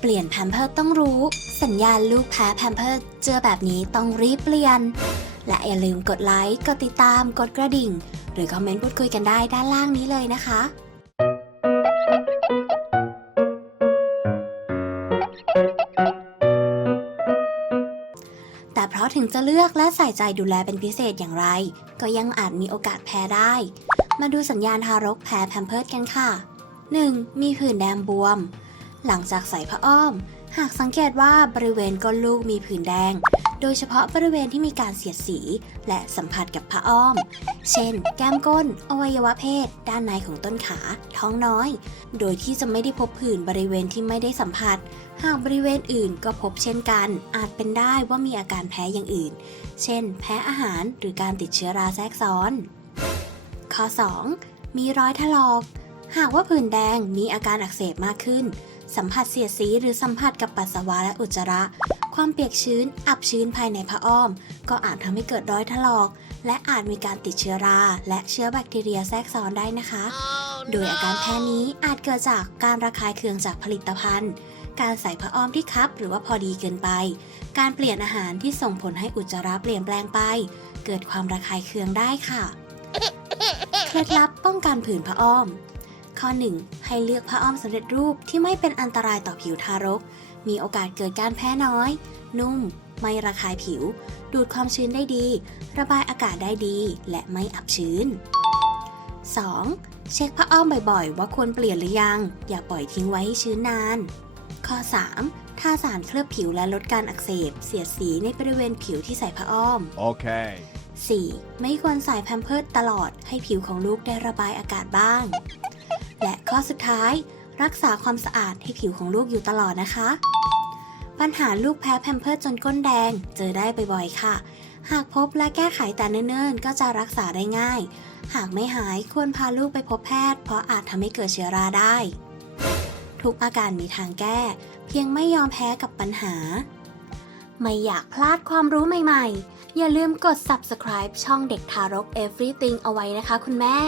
เปลี่ยนแพมเพิร์สต้องรู้สัญญาณลูกแพ้แพมเพิร์สเจอแบบนี้ต้องรีบเปลี่ยนและอย่าลืมกดไลค์กดติดตามกดกระดิ่งหรือคอมเมนต์พูดคุยกันได้ด้านล่างนี้เลยนะคะแต่เพราะถึงจะเลือกและใส่ใจดูแลเป็นพิเศษอย่างไรก็ยังอาจมีโอกาสแพ้ได้มาดูสัญญาณทารกแพ้แพมเพิร์สกันค่ะ 1. มีผื่นแดงบวมหลังจากใส่ผ้าอ้อมหากสังเกตว่าบริเวณก้นลูกมีผื่นแดงโดยเฉพาะบริเวณที่มีการเสียดสีและสัมผัสกับผ้าอ้อมเช่นแก้มก้นอวัยวะเพศด้านในของต้นขาท้องน้อยโดยที่จะไม่ได้พบผื่นบริเวณที่ไม่ได้สัมผัสหากบริเวณอื่นก็พบเช่นกันอาจเป็นได้ว่ามีอาการแพ้อย่างอื่นเช่นแพ้อาหารหรือการติดเชื้อราแทรกซ้อนข้อ 2. มีรอยถลอกหากว่าผื่นแดงมีอาการอักเสบมากขึ้นสัมผัสเสียดสีหรือสัมผัสกับปัสสาวะและอุจจาระความเปียกชื้นอับชื้นภายในผ้าอ้อมก็อาจทำให้เกิดรอยถลอกและอาจมีการติดเชื้อราและเชื้อแบคทีเรียแทรกซ้อนได้นะคะ โดยอาการแพ้นี้อาจเกิดจากการระคายเคืองจากผลิตภัณฑ์การใส่ผ้าอ้อมที่คับหรือว่าพอดีเกินไปการเปลี่ยนอาหารที่ส่งผลให้อุจจาระเปลี่ยนแปลงไปเกิดความระคายเคืองได้ค่ะ เคล็ดลับป้องกันผื่นผ้าอ้อมข้อ 1. ให้เลือกผ้าอ้อมสำเร็จรูปที่ไม่เป็นอันตรายต่อผิวทารกมีโอกาสเกิดการแพ้น้อยนุ่มไม่ระคายผิวดูดความชื้นได้ดีระบายอากาศได้ดีและไม่อับชื้น 2. เช็คผ้าอ้อมบ่อยๆว่าควรเปลี่ยนหรือยังอย่าปล่อยทิ้งไว้ให้ชื้นนานข้อ 3. ทาสารเคลือบผิวและลดการอักเสบเสียดสีในบริเวณผิวที่ใส่ผ้าอ้อม Okay. 4. ไม่ควรใส่แพมเพิร์สตลอดให้ผิวของลูกได้ระบายอากาศบ้างและข้อสุดท้ายรักษาความสะอาดให้ผิวของลูกอยู่ตลอดนะคะปัญหาลูกแพ้แพมเพิร์สจนก้นแดงเจอได้บ่อยๆค่ะหากพบและแก้ไขแต่เนิ่นๆก็จะรักษาได้ง่ายหากไม่หายควรพาลูกไปพบแพทย์เพราะอาจทำให้เกิดเชื้อราได้ทุกอาการมีทางแก้เพียงไม่ยอมแพ้กับปัญหาไม่อยากพลาดความรู้ใหม่ๆอย่าลืมกด subscribe ช่องเด็กทารก Everything เอาไว้นะคะคุณแม่